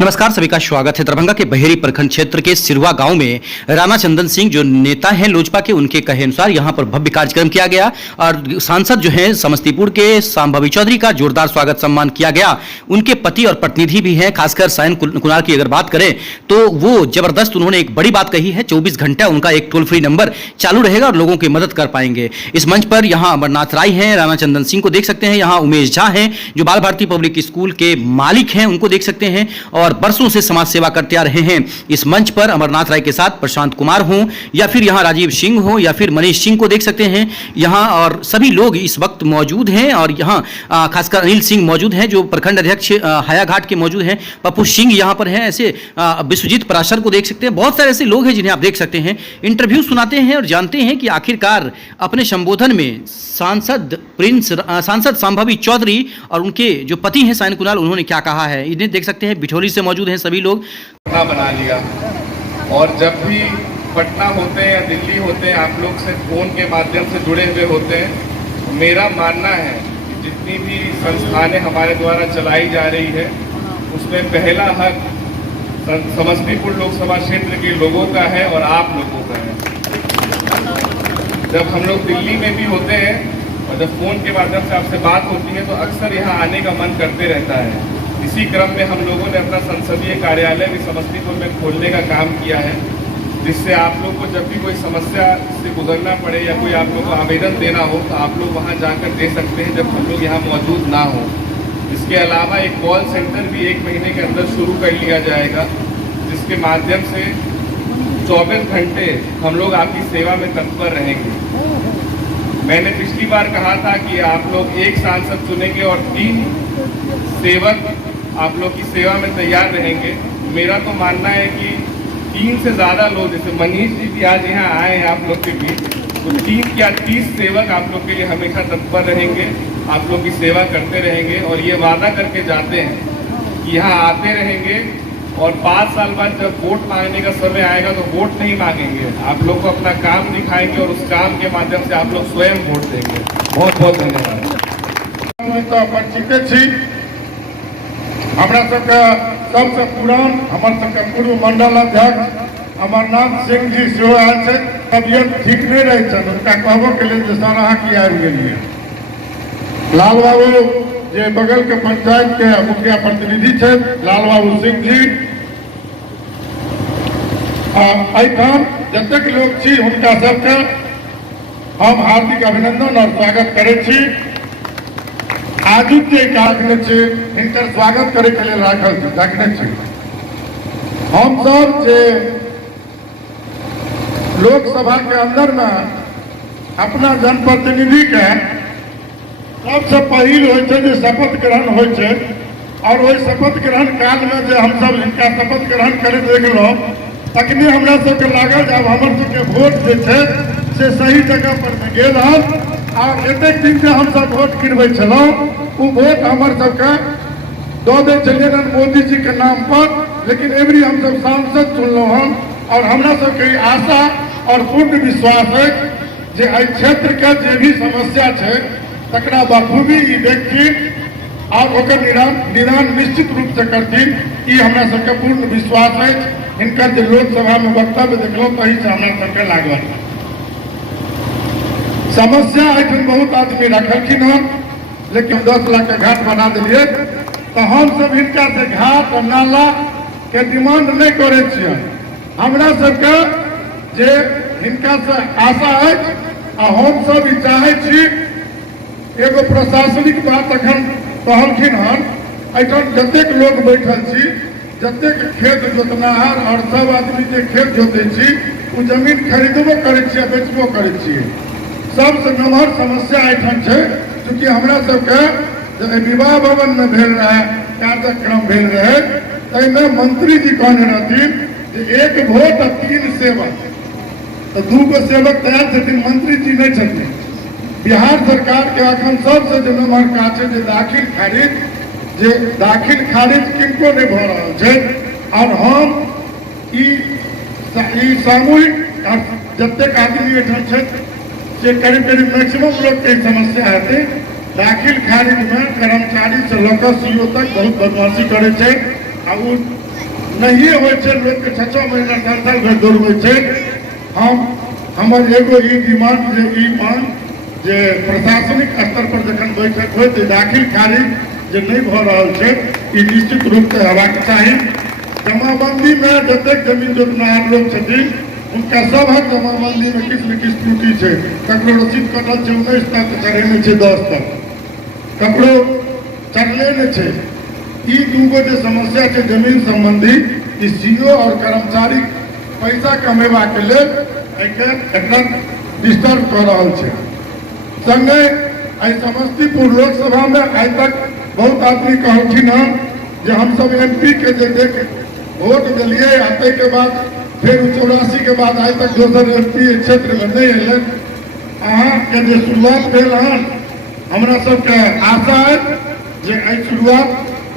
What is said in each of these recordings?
नमस्कार, सभी का स्वागत है। दरभंगा के बहेरी प्रखंड क्षेत्र के सिरवा गांव में राणा चंदन सिंह जो नेता हैं लोजपा के, उनके कहे अनुसार यहां पर भव्य कार्यक्रम किया गया और सांसद जो हैं समस्तीपुर के सांभवी चौधरी का जोरदार स्वागत सम्मान किया गया। उनके पति और प्रतिनिधि भी हैं, खासकर सायन कुणाल की अगर बात करें तो वो जबरदस्त उन्होंने एक बड़ी बात कही है। 24 घंटा उनका एक टोल फ्री नंबर चालू रहेगा और लोगों की मदद कर पाएंगे। इस मंच पर यहाँ अमरनाथ राय हैं, राणा चंदन सिंह को देख सकते हैं, यहाँ उमेश झा हैं जो बाल भारती पब्लिक स्कूल के मालिक हैं, उनको देख सकते हैं और बरसों से समाज सेवा करते आ रहे हैं। इस मंच पर अमरनाथ राय के साथ प्रशांत कुमार हो या फिर यहाँ राजीव सिंह हो या फिर मनीष सिंह को देख सकते हैं यहाँ, और सभी लोग इस वक्त मौजूद हैं। और यहाँ खासकर अनिल सिंह मौजूद हैं जो प्रखंड अध्यक्ष हायाघाट के मौजूद हैं, पप्पू सिंह यहाँ पर हैं, ऐसे विश्वजीत पराशर को देख सकते हैं। बहुत सारे ऐसे लोग हैं जिन्हें आप देख सकते हैं। इंटरव्यू सुनाते हैं और जानते हैं कि आखिरकार अपने संबोधन में सांसद सांभवी चौधरी और उनके जो पति हैं सायन कुणाल, उन्होंने क्या कहा है। इन्हें देख सकते हैं, बिठौली से मौजूद हैं सभी लोग। बना लिया और जब भी पटना होते हैं या दिल्ली होते हैं आप लोग से फोन के माध्यम से जुड़े हुए होते हैं। मेरा मानना है कि जितनी भी संस्थानें हमारे द्वारा चलाई जा रही है उसमें पहला हक समस्तीपुर लोकसभा क्षेत्र के लोगों का है और आप लोगों का है। जब हम लोग दिल्ली में भी होते हैं और जब फोन के माध्यम से आपसे बात होती है तो अक्सर यहाँ आने का मन करते रहता है। इसी क्रम में हम लोगों ने अपना संसदीय कार्यालय भी समस्तीपुर में खोलने का काम किया है, जिससे आप लोग को जब भी कोई समस्या से गुजरना पड़े या कोई आप लोग को आवेदन देना हो तो आप लोग वहां जाकर दे सकते हैं जब हम लोग यहाँ मौजूद ना हो। इसके अलावा एक कॉल सेंटर भी 1 महीने के अंदर शुरू कर लिया जाएगा, जिसके माध्यम से 24 घंटे हम लोग आपकी सेवा में तत्पर रहेंगे। मैंने पिछली बार कहा था कि आप लोग एक सांसद चुनेंगे और 3 सेवक आप लोग की सेवा में तैयार रहेंगे। मेरा तो मानना है कि 3 से ज़्यादा लोग, जैसे मनीष जी भी आज यहाँ आए हैं आप लोग के बीच, तो 3 या 30 सेवक आप लोग के लिए हमेशा तत्पर रहेंगे, आप लोग की सेवा करते रहेंगे और ये वादा करके जाते हैं कि यहाँ आते रहेंगे और 5 साल बाद जब वोट मांगने का समय आएगा तो वोट नहीं मांगेंगे, आप लोग को अपना काम दिखाएंगे और उस काम के माध्यम से आप लोग स्वयं वोट देंगे। बहुत बहुत धन्यवाद। हमरा सबसे पुरान हमर सबके पूर्व मंडल अध्यक्ष अमरनाथ सिंह जी सेहो आयल छै। तबियत ठीक नहीं रहे छन, उनका कहबो के लिए सर अहाँ की आबि गेलिए। लाल बाबू जे बगल के पंचायत के मुखिया प्रतिनिधि छे लाल बाबू सिंह जी, एहिठाम जतेक लोग छी हुनका सबके हम हार्दिक अभिनंदन और स्वागत करे छी। आजुक इनकर स्वागत करे के लिए रखने हम सब जे लोकसभा के अंदर में अपना जनप्रतिनिधि के सबसे पहिल हो शपथ ग्रहण हो, और वही शपथ ग्रहण काल में जो हम सब इनका शपथ ग्रहण करे देखलो तखनी हमरा सबके लागल जब हमर सबके वोट जे से सही जगह पर में गेल हन और एतेक दिन से हम सब वोट गिरबै छलहुँ, वो वोट हमर सबके दऽ दै छलियै मोदी जी के नाम पर, लेकिन एवरी हम सब सांसद चुनलहुँ हन और हमरा सबके आशा और पूर्ण विश्वास है जे एहि क्षेत्र के जे भी समस्या है तकरा बखूबी ई देखथिन और ओकर निदान निश्चित रूप से करथिन। ई हमरा सबके पूर्ण विश्वास है। इनकर जो लोकसभा में वक्तव्य देखलहुँ तही से हमरा सबके लागल समस्या एखन बहुत आदमी रखलखिन हन, लेकिन 10 लाख के घाट बना दिलिए तो हम सब इनका से घाट और नाला के डिमांड नहीं करे छियै। हमरा सबके जे इनका से आशा है और हम सब ई चाहे छी। एगो प्रशासनिक बात अखन कहलखिन हन, एखन जतेक लोग बैठल छी, जतेक खेत जोतनाहार और सब आदमी जे खेत जोते छी वो जमीन खरीदबो करे छियै बेचबो करे छियै। सबसे नम्हर समस्या एठन है, चूँकि हमरा सबके विवाह भवन में भेल रहे कार्यक्रम भेल रहे, तैमे मंत्री जी कहने रहथिन कि 1 वोट और 3 सेवक, तो 2 गो सेवक तैयार छथिन, मंत्री जी नहीं छथिन। बिहार सरकार के अखन सबसे जो नम्हर काज है दाखिल खारिज किनको नहीं भ रहा है और हम सामूहिक जतेक आदमी एठन छथि से करीब करीब मैक्सिमम लोग के समस्या हेतै। दाखिल खारिज में कर्मचारी से लेकर सीओ तक बहुत बदमाशी करे छे आ उ नहीं होइ छै, लोग के 6 महीना 7 साल भर दौड़बै छै। हमर एगो ई डिमांड जे ई मांग जे प्रशासनिक स्तर पर जखन बैठक होइ तऽ दाखिल खारिज जे नहीं भ रहल छै ई निश्चित रूप से हेबाक चाही। जमाबंदी में जतेक जमीन जोतनाहार लोग छथिन उनका सबहक जमाबंदी में किछु न किछु त्रुटि छै। ककरो रसीद कटल छै 19 तक, चढ़ेने छै 10 तक, ककरो चढ़ले नहीं छै। ई दूगो जे समस्या छै जमीन संबंधी, ई सीओ और कर्मचारी पैसा कमेबा के लेल एकरा डिस्टर्ब कर रहल छै। संगे आई समस्तीपुर लोकसभा में आज तक बहुत आदमी कहलखिन हँ जे हम सब MP के जे देख वोट दिलिए, आते के बाद फिर 84 के बाद आज तक दोसर MP क्षेत्र में नहीं अलन। अहाँ के जे शुरुआत भेल हन, हमरा सबके आशा है जे एहि शुरुआत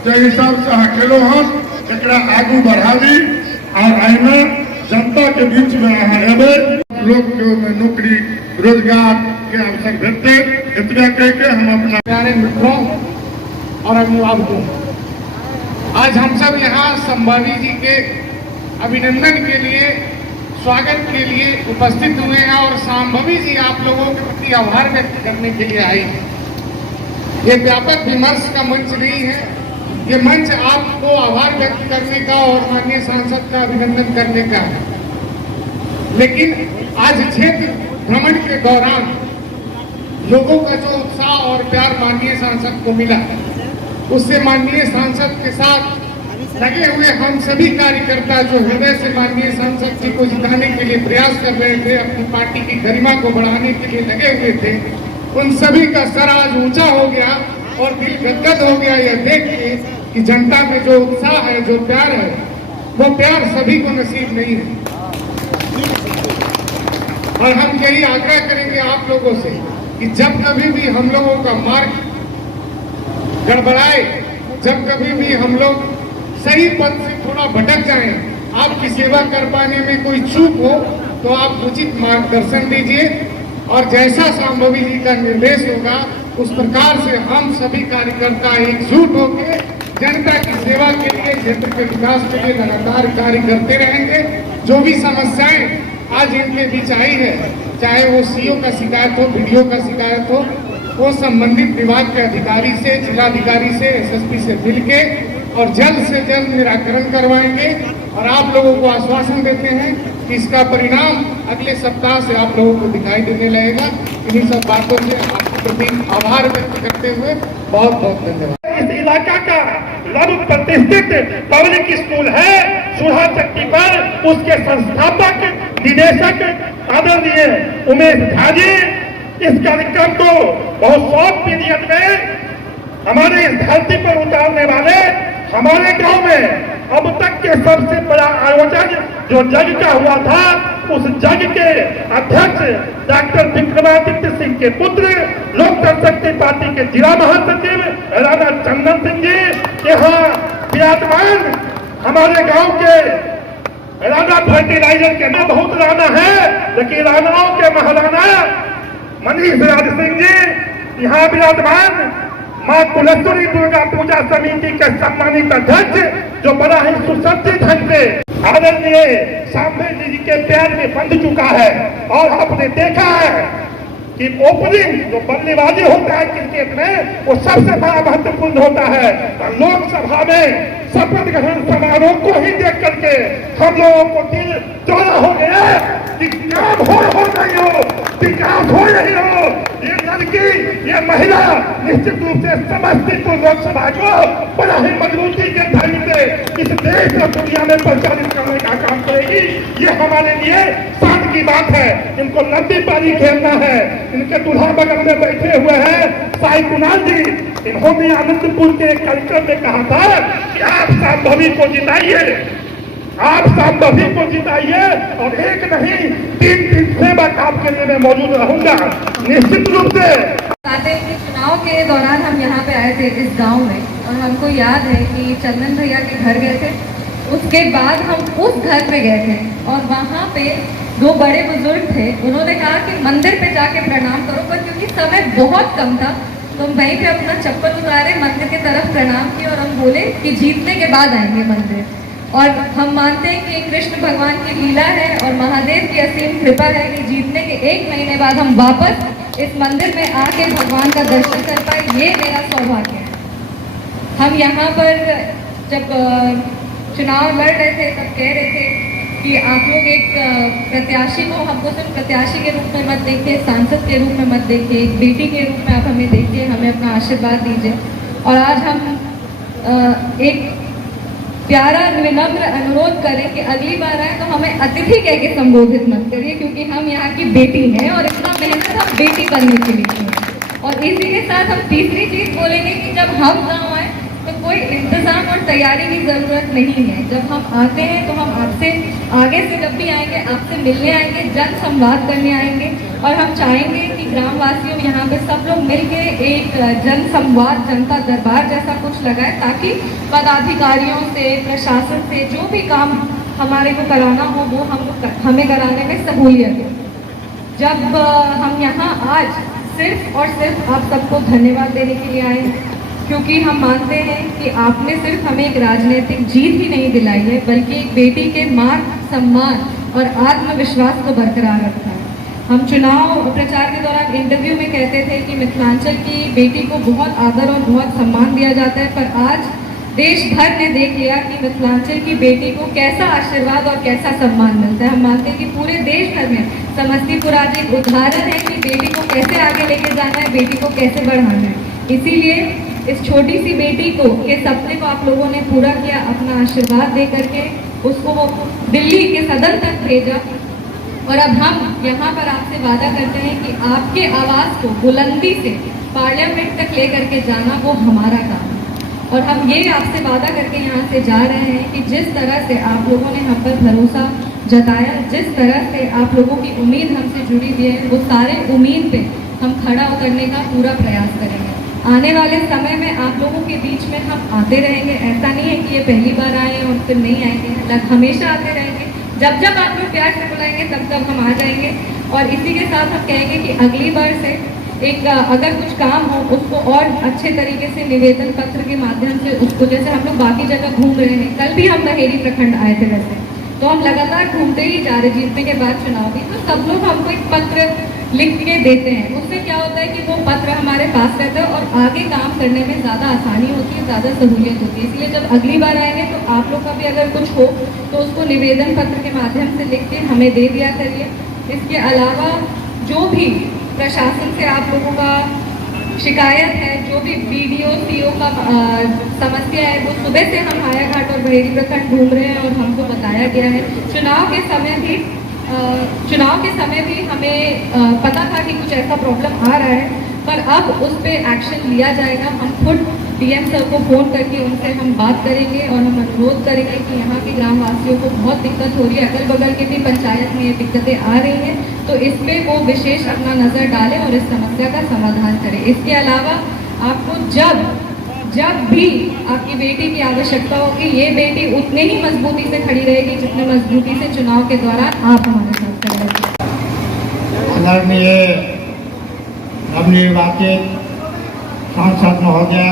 जे हिसाब से अहाँ केलहुँ हन एकरा आगू बढ़ाबी और एहिमे जनता के बीच में अहाँ एबै, लोग में नौकरी रोजगार के अवसर भेटते। इतना कह के हम अपना प्यारे मित्रों और अभिभावकों, आज हम सब यहाँ संभावी जी के अभिनंदन के लिए, स्वागत के लिए उपस्थित हुए हैं और संभावी जी आप लोगों के प्रति आभार व्यक्त करने के लिए आई हैं। ये व्यापक विमर्श का मंच नहीं है, ये मंच आपको आभार व्यक्त करने का और माननीय सांसद का अभिनंदन करने का है। लेकिन आज क्षेत्र भ्रमण के दौरान लोगों का जो उत्साह और प्यार माननीय सांसद को मिला, उससे माननीय सांसद के साथ लगे हुए हम सभी कार्यकर्ता जो हृदय से माननीय सांसद जी को जिताने के लिए प्रयास कर रहे थे, अपनी पार्टी की गरिमा को बढ़ाने के लिए लगे हुए थे, उन सभी का सर आज ऊंचा हो गया और दिल गदगद हो गया यह देख के कि जनता में जो उत्साह है, जो प्यार है, वो प्यार सभी को नसीब नहीं है। और हम यही आग्रह करेंगे आप लोगों से कि जब कभी भी हम लोगों का मार्ग गड़बड़ाए, जब कभी भी हम लोग सही पथ से थोड़ा भटक जाएं, आपकी सेवा कर पाने में कोई चूक हो तो आप उचित मार्गदर्शन दीजिए और जैसा संभावी जी का निर्देश होगा उस प्रकार से हम सभी कार्यकर्ता एकजुट होकर जनता की सेवा के लिए, क्षेत्र के विकास के लिए लगातार कार्य करते रहेंगे। जो भी समस्याएं आज इनके बीच आई है, चाहे वो सीओ का शिकायत हो, बीडीओ का शिकायत हो, वो संबंधित विभाग के अधिकारी से, जिलाधिकारी से, SSP से मिलके और जल्द से जल्द निराकरण करवाएंगे। और आप लोगों को आश्वासन देते हैं कि इसका परिणाम अगले सप्ताह से आप लोगों को दिखाई देने लगेगा। इन्हीं सब बातों से आपके प्रति आभार व्यक्त करते हुए बहुत बहुत धन्यवाद। इस इलाका का लघु प्रतिष्ठित पब्लिक स्कूल है सुधा चक्की पर, उसके संस्थापक निदेशक आदरणीय उमेश झा जी इस कार्यक्रम को बहुत शॉर्ट पीरियड में हमारे इस धरती पर उतारने वाले, हमारे गांव में अब तक के सबसे बड़ा आयोजन जो जग का हुआ था, उस जग के अध्यक्ष डॉक्टर विक्रमादित्य सिंह के पुत्र लोक जनशक्ति पार्टी के जिला महासचिव राणा चंदन सिंह जी यहाँ विराजमान। हमारे गांव के राणा फर्टिलाइजर के नाम बहुत राणा है, लेकिन राणाओं के महाराणा मनीष राज सिंह जी यहाँ विराजमान। मां कुलेश्वरी दुर्गा पूजा समिति के सम्मानित अध्यक्ष जो बड़ा ही सुसज्जित ढंग से आदरणीय सांबे जी के प्यार में बंध चुका है। और आपने देखा है कि ओपनिंग जो बल्लेबाजी होता है क्रिकेट में, वो सबसे बड़ा महत्वपूर्ण होता है। और लोकसभा में शपथ ग्रहण समारोह को ही देख करके हम लोगों को दिल चौड़ा हो गया कि काम हो नहीं हो, विकास हो नहीं हो। ये लड़की, ये महिला निश्चित रूप से समस्तीपुर लोकसभा को बड़ा ही मजबूती के ढंग से इस देश और दुनिया में प्रचारित करने का काम करेगी। ये हमारे लिए शान की बात है। इनको लंबी पारी खेलना है। इनके दूल्हा बगल में बैठे हुए हैं साई कुणाल जी, इन्होंने आनंदपुर के एक कार्यक्रम में कहा था कि आप संभावी को जिताइए, आप संभावी को जिताइए और एक नहीं 3 सेवक आपके लिए मैं मौजूद रहूंगा निश्चित रूप से। चुनाव के दौरान हम यहाँ पे आए थे इस गांव में और हमको याद है कि चंदन भैया के घर गए थे। उसके बाद हम उस घर पे गए थे और वहाँ पे 2 बड़े बुजुर्ग थे। उन्होंने कहा कि मंदिर पे जाके प्रणाम करो, पर क्योंकि समय बहुत कम था तो हम वहीं पे अपना चप्पल उतारे, मंदिर की तरफ प्रणाम किए और हम बोले कि जीतने के बाद आएंगे मंदिर। और हम मानते हैं कि कृष्ण भगवान की लीला है और महादेव की असीम कृपा है कि जीतने के 1 महीने बाद हम वापस इस मंदिर में आके भगवान का दर्शन कर पाए। ये मेरा सौभाग्य है। हम यहाँ पर जब चुनाव लड़ रहे थे तब कह रहे थे कि आप लोग एक प्रत्याशी को, हमको सिर्फ प्रत्याशी के रूप में मत देखिए, सांसद के रूप में मत देखिए, एक बेटी के रूप में आप हमें देखिए, हमें अपना आशीर्वाद दीजिए। और आज हम एक प्यारा विनम्र अनुरोध करें कि अगली बार आए तो हमें अतिथि कह के संबोधित मत करिए, क्योंकि हम यहाँ की बेटी हैं और इतना मेहनत हम बेटी बनने के लिए की है। और इसी के साथ हम तीसरी चीज बोलेंगे कि जब हम गाँव आए तो कोई इंतजाम और तैयारी की जरूरत नहीं है। जब हम आते हैं तो हम आपसे आगे से जब भी आएंगे आपसे मिलने आएंगे, जन संवाद करने आएंगे। और हम चाहेंगे कि ग्रामवासियों यहाँ पे सब लोग मिलके एक जन संवाद, जनता दरबार जैसा कुछ लगाए, ताकि पदाधिकारियों से, प्रशासन से जो भी काम हमारे को कराना हो वो हमें कराने में सहूलियत हो। जब हम यहाँ आज सिर्फ और सिर्फ आप सबको धन्यवाद देने के लिए आए हैं, क्योंकि हम मानते हैं कि आपने सिर्फ हमें एक राजनीतिक जीत ही नहीं दिलाई है, बल्कि एक बेटी के मान, सम्मान और आत्मविश्वास को बरकरार रखा है। हम चुनाव प्रचार के दौरान इंटरव्यू में कहते थे कि मिथिलांचल की बेटी को बहुत आदर और बहुत सम्मान दिया जाता है, पर आज देश भर ने देख लिया कि मिथिलांचल की बेटी को कैसा आशीर्वाद और कैसा सम्मान मिलता है। हम मानते हैं कि पूरे देश भर में समस्तीपुर आज एक उदाहरण है कि बेटी को कैसे आगे लेके जाना है, बेटी को कैसे बढ़ाना है। इसीलिए इस छोटी सी बेटी को के सपने को आप लोगों ने पूरा किया, अपना आशीर्वाद दे करके उसको वो दिल्ली के सदन तक भेजा। और अब हम यहाँ पर आपसे वादा करते हैं कि आपके आवाज़ को बुलंदी से पार्लियामेंट तक ले करके जाना वो हमारा काम है। और हम ये आपसे वादा करके यहाँ से जा रहे हैं कि जिस तरह से आप लोगों ने हम पर भरोसा जताया, जिस तरह से आप लोगों की उम्मीद हमसे जुड़ी हुई है, वो सारे उम्मीद पे हम खड़ा उतरने का पूरा प्रयास करेंगे। आने वाले समय में आप लोगों के बीच में हम आते रहेंगे। ऐसा नहीं है कि ये पहली बार आए और फिर नहीं आएंगे, हमेशा आते रहेंगे। जब जब आप लोग प्यार से बुलाएंगे तब तब हम आ जाएंगे। और इसी के साथ हम कहेंगे कि अगली बार से एक अगर कुछ काम हो उसको और अच्छे तरीके से निवेदन पत्र के माध्यम से उसको, जैसे हम लोग बाकी जगह घूम रहे हैं, कल भी हम बहेरी प्रखंड आए थे वैसे, तो हम लगातार घूमते ही जा रहे, जीतने के बाद चुनाव भी, तो सब लोग हमको एक पत्र लिख के देते हैं। उससे क्या होता है कि वो पत्र हमारे पास रहता है और आगे काम करने में ज़्यादा आसानी होती है, ज़्यादा सहूलियत होती है। इसलिए जब अगली बार आएंगे तो आप लोग का भी अगर कुछ हो तो उसको निवेदन पत्र के माध्यम से लिख के हमें दे दिया करिए। इसके अलावा जो भी प्रशासन से आप लोगों का शिकायत है, जो भी BDO CO का समस्या है, वो सुबह से हम हायाघाट और बहेरी प्रखंड घूम रहे हैं और हमको बताया गया है। चुनाव के समय भी हमें पता था कि कुछ ऐसा प्रॉब्लम आ रहा है, पर अब उस पर एक्शन लिया जाएगा। हम खुद DM सर को फ़ोन करके उनसे हम बात करेंगे और हम अनुरोध करेंगे कि यहाँ के ग्रामवासियों को बहुत दिक्कत हो रही है, अगल बगल के भी पंचायत में ये दिक्कतें आ रही हैं, तो इस पर वो विशेष अपना नज़र डालें और इस समस्या का समाधान करें। इसके अलावा आपको जब भी आपकी बेटी की आवश्यकता होगी, ये बेटी उतने ही मजबूती से खड़ी रहेगी जितने मजबूती से चुनाव के दौरान आप हमारे साथ खड़े रहेंगे। आदरणीय नवनिर्वाचित सांसद महोदय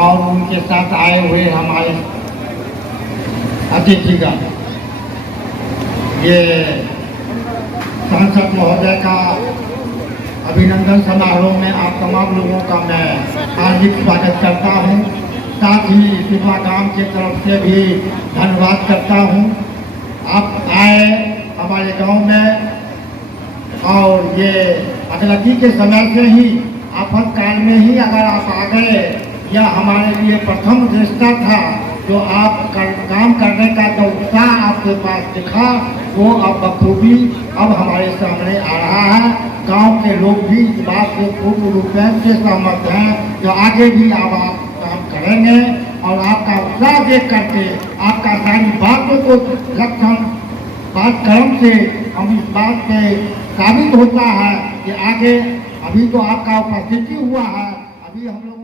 और उनके साथ आए हुए हमारे अतिथिगण, ये सांसद महोदय का अभिनंदन समारोह में आप तमाम लोगों का मैं हार्दिक स्वागत करता हूं। साथ ही सिवा गांव की तरफ से भी धन्यवाद करता हूं। आप आए हमारे गांव में और ये अगलगी के समय से ही, आपातकाल में ही अगर आप आ गए, यह हमारे लिए प्रथम रिश्ता था। जो आप काम करने का जो उत्साह आपके पास दिखा, वो अब बखूबी अब हमारे सामने आ रहा है। गांव के लोग भी इस बात से पूर्ण रूप से सहमत हैं, जो आगे भी आप काम करेंगे और आपका उत्साह देख करके, आपका सारी बातों को लक्षण बात कर्म से हम इस बात पे साबित होता है कि आगे अभी तो आपका उपस्थिति हुआ है, अभी हम लोग